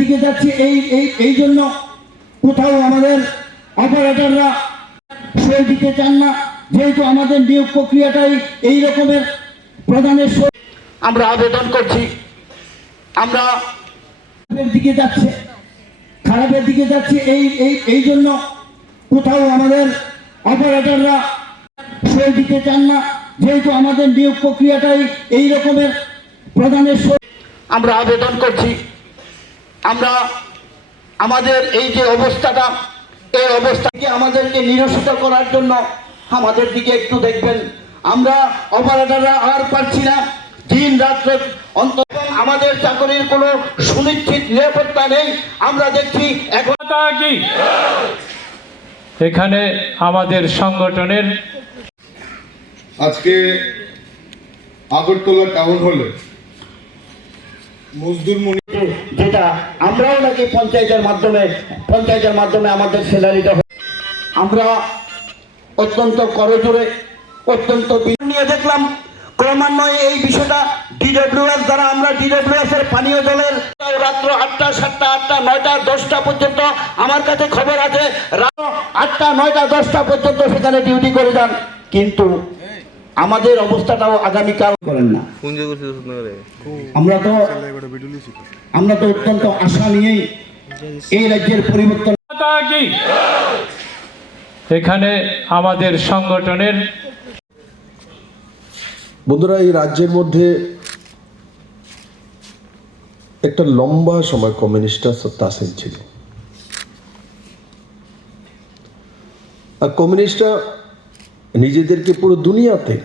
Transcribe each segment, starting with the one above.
দিকে যাচ্ছে এই এই এই জন্য কোথাও আমাদের অপারেটররা সই দিতে চান না। যেহেতু আমাদের নিয়োগ প্রক্রিয়াটাই এই রকমের প্রধানের সই আমরা আবেদন করছি। আমরা খারাপের দিকে যাচ্ছে খারাপের দিকে যাচ্ছে এই এই এই জন্য কোথাও আমাদের অপারেটররা সই দিতে চান না। যেহেতু আমাদের নিয়োগ প্রক্রিয়াটাই এই রকমের প্রধানের সই আমরা আবেদন করছি। আমরা আমাদের এই যে অবস্থাটা এই অবস্থাকে আমাদেরকে নিরসিত করার জন্য আমাদের দিকে একটু দেখবেন। আমরা অপারেটাররা আর পারছি না দিন রাত্রে অন্তত আমাদের চাকরির কোনো সুনিশ্চিত নিরাপত্তা নেই আমরা দেখছি এখন কি? এখানে আমাদের সংগঠনের আজকে আগরতলা টাউন হলে মজদুর মনি যেটা আমরাও নাকি পঞ্চায়েতের মাধ্যমে পঞ্চায়েতের মাধ্যমে আমাদের স্যালারিটা আমরা অত্যন্ত করজোরে, অত্যন্ত নিয়ে দেখলাম, ক্রমান্বয়ে এই বিষয়টা ডিডব্লিউএস দ্বারা আমরা ডিডব্লিউএস এর পানীয় জলের রাত্র আটটা, সাতটা, আটটা, নয়টা, দশটা পর্যন্ত আমার কাছে খবর আছে। আটটা, নয়টা, দশটা পর্যন্ত সেখানে ডিউটি করে যান। কিন্তু আমাদের অবস্থাটাও আগামীকাল করেন না। আমরা তো আমরা তো অত্যন্ত আশা নিয়েই এই রাজ্যের পরিবর্তন এখানে আমাদের সংগঠনের বন্ধুরা এই রাজ্যের মধ্যে একটা লম্বা সময় কমিউনিস্টরা সত্তাসীন ছিল। আর কমিউনিস্টরা নিজেদেরকে পুরো দুনিয়াতে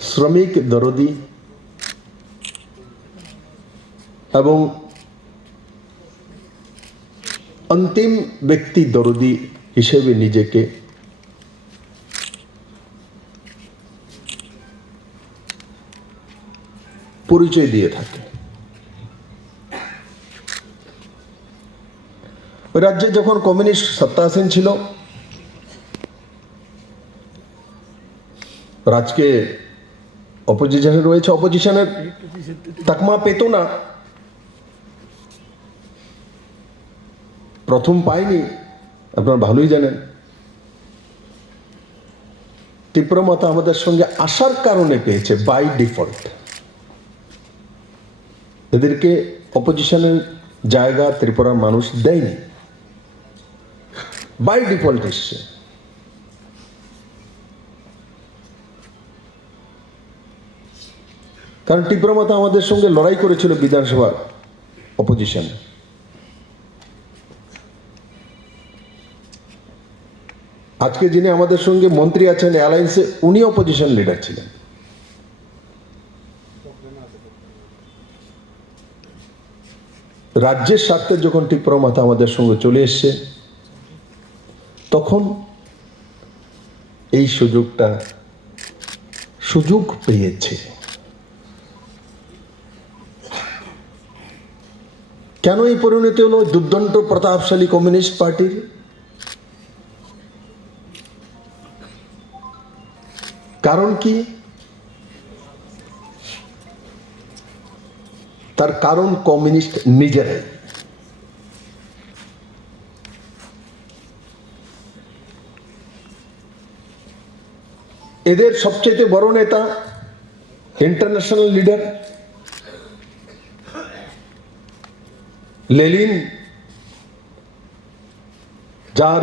শ্রমিক দরদি এবং অন্তিম ব্যক্তি দরদি হিসেবে নিজেকে পরিচয় দিয়ে থাকে। রাজ্যে যখন কমিউনিস্ট সত্তাসীন ছিল রাজকে অপোজিশনে রয়েছে অপোজিশনের তাকমা পেত না প্রথম পায়নি আপনারা ভালোই জানেন তীব্রমতা আমাদের সঙ্গে আসার কারণে পেয়েছে বাই ডিফল্ট এদেরকে অপোজিশনের জায়গা ত্রিপুরার মানুষ দেয়নি বাই ডিফল্ট এসছে কারণ তীব্রমতা আমাদের সঙ্গে লড়াই করেছিল বিধানসভার অপোজিশন আজকে যিনি আমাদের সঙ্গে মন্ত্রী আছেন অ্যালায়েন্সে উনি অপোজিশন লিডার ছিলেন। রাজ্যের স্বার্থে যখন টিপ্রমাথা আমাদের সঙ্গে চলে এসছে, তখন এই সুযোগটা সুযোগ পেয়েছে। কেন এই পরিণতি হলো দুর্দণ্ড প্রতাপশালী কমিউনিস্ট পার্টির? কারণ কি? তার কারণ কমিউনিস্ট নিজেরাই। এদের সবচেয়ে বড় নেতা ইন্টারন্যাশনাল লিডার লেলিন, যার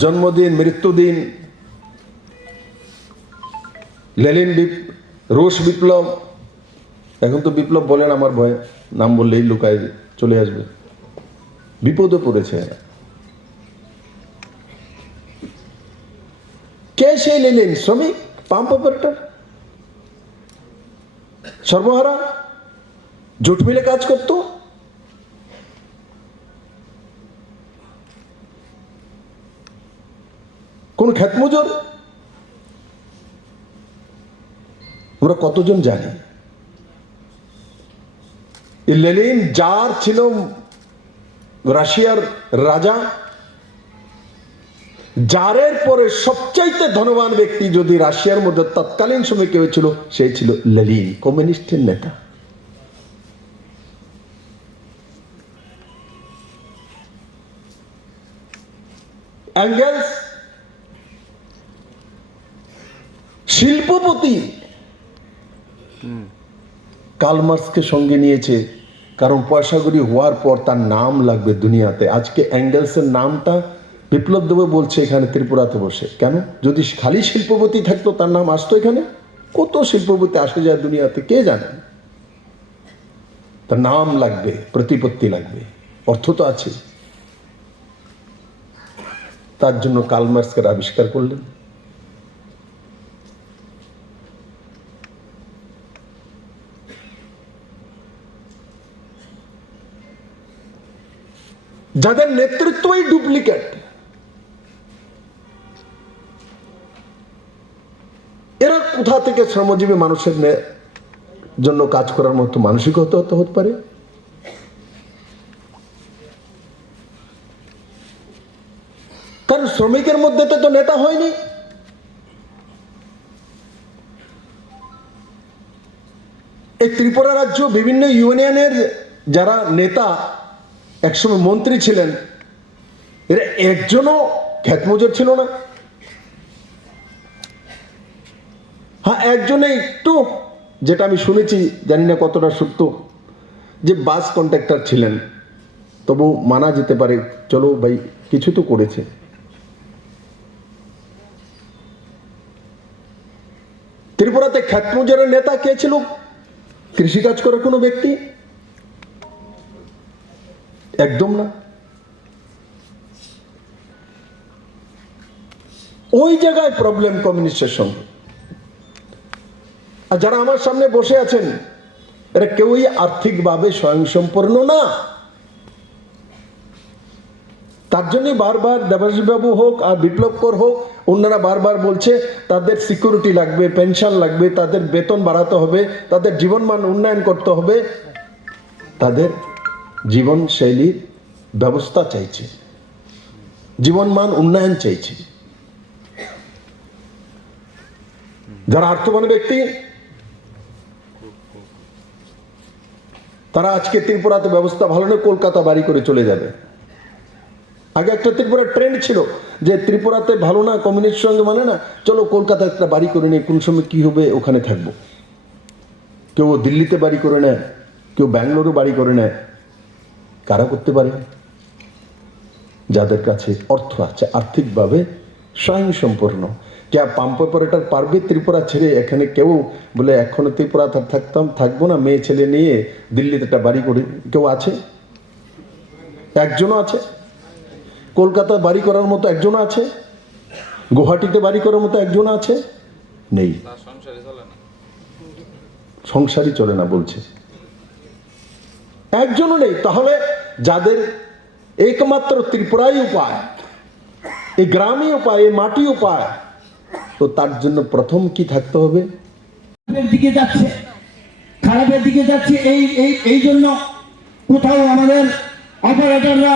জন্মদিন, মৃত্যুদিন, লেলিন রুশ বিপ্লব, এখন তো বিপ্লব বলেন আমার ভয়, নাম বললেই লুকায় চলে আসবে। বিপদে পড়েছে কে সেই লেলিন? শ্রমিক? Pump operator? সর্বহারা? জোট মিলে কাজ করতো? কোন খ্যাত মজুর আমরা কতজন জানি। লেনিন যার ছিল রাশিয়ার রাজা, যারের পরে সবচাইতে ধনবান ব্যক্তি যদি রাশিয়ার মধ্যে তৎকালীন সময় কেউ ছিল, সেই ছিল লেলিন কমিউনিস্টের নেতা। অ্যাঙ্গেলস শিল্পপতি কালমার্সকে সঙ্গে নিয়েছে কারণ পয়সাগরি হওয়ার পর তার নাম লাগবে দুনিয়াতে। আজকে অ্যাঙ্গেলসের নামটা বিপ্লব দেব বলছে এখানে ত্রিপুরাতে বসে। কেন? যদি খালি শিল্পপতি থাকতো তার নাম আসতো এখানে? কত শিল্পপতি আসে যায় দুনিয়াতে কে জানে? তার নাম লাগবে প্রতিপত্তি লাগবে। অর্থ তো আছে। তার জন্য কালমার্সকে আবিষ্কার করলেন। যাদের নেতৃত্বই ডুপ্লিকেট, এরা কোথা থেকে শ্রমজীবী মানুষের জন্য কাজ করার মতো মানসিকতা হতে পারে কারণ শ্রমিকের মধ্যে তো তো নেতা হয়নি। এই ত্রিপুরা রাজ্য বিভিন্ন ইউনিয়নের যারা নেতা, একসময় মন্ত্রী ছিলেন, এরা একজনও খ্যাতমজুর ছিল না। হ্যাঁ একজনে একটু, যেটা আমি শুনেছি, জানি না কতটা সত্য, যে বাস কন্ট্রাক্টর ছিলেন। তবু মানা যেতে পারে, চলো ভাই, কিছু তো করেছে। ত্রিপুরাতে খ্যাতমজুরের নেতা কে ছিল? কৃষিকাজ করে কোনো ব্যক্তি? একদম না। ওই জায়গায় প্রবলেম কমিউনিস্টের সঙ্গে। আর যারা আমার সামনে বসে আছেন, এরা কেউই আর্থিকভাবে স্বয়ংসম্পূর্ণ না। তার জন্যই বারবার দেবাশিসবাবু হোক আর বিপ্লবকর হোক অন্যরা বারবার বলছে, তাদের সিকিউরিটি লাগবে পেনশন লাগবে, তাদের বেতন বাড়াতে হবে, তাদের জীবনমান উন্নয়ন করতে হবে। তাদের জীবনশৈলীর ব্যবস্থা চাইছে, জীবনমান উন্নয়ন চাইছে। যারা আর্থবান ব্যক্তি, তারা আজকে ত্রিপুরাতে ব্যবস্থা ভালো না কলকাতা বাড়ি করে চলে যাবে। আগে একটা ত্রিপুরা ট্রেন্ড ছিল যে ত্রিপুরাতে ভালো না কমিউনিস্ট সঙ্গে মানে না, চলো কলকাতায় একটা বাড়ি করে নিই, কোন সময় কি হবে, ওখানে থাকব। কেউ দিল্লিতে বাড়ি করে নেয়, কেউ ব্যাঙ্গালোরে বাড়ি করে নেয়। কারা করতে পারে? যাদের কাছে অর্থ আছে, আর্থিকভাবে স্বয়ংসম্পূর্ণ যা পাম্প অপারেটর পারবে ত্রিপুরা ছেড়ে, এখানে কেউ বলে, এখনও ত্রিপুরা থা- থাকতাম, থাকব না, মেয়ে ছেলে নিয়ে দিল্লিতে একটা বাড়ি করি। কেউ আছে? একজনও আছে? কলকাতা বাড়ি করার মতো একজন আছে? গুয়াহাটিতে বাড়ি করার মতো একজন আছে? নেই। সংসারই চলে না। বলছে। একজনও নেই। তাহলে যাদের একমাত্র ত্রিপুরাই উপায় এই গ্রামই উপায় এই মাটি উপায় তো তার জন্য প্রথম কি থাকতে হবে? খারাপের দিকে যাচ্ছে। খারাপের দিকে যাচ্ছে। এই এই এই জন্য কোথাও আমাদের অপারেটররা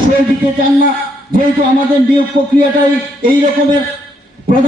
সই দিতে চান না যেহেতু আমাদের নিয়োগ প্রক্রিয়াটাই এই রকমের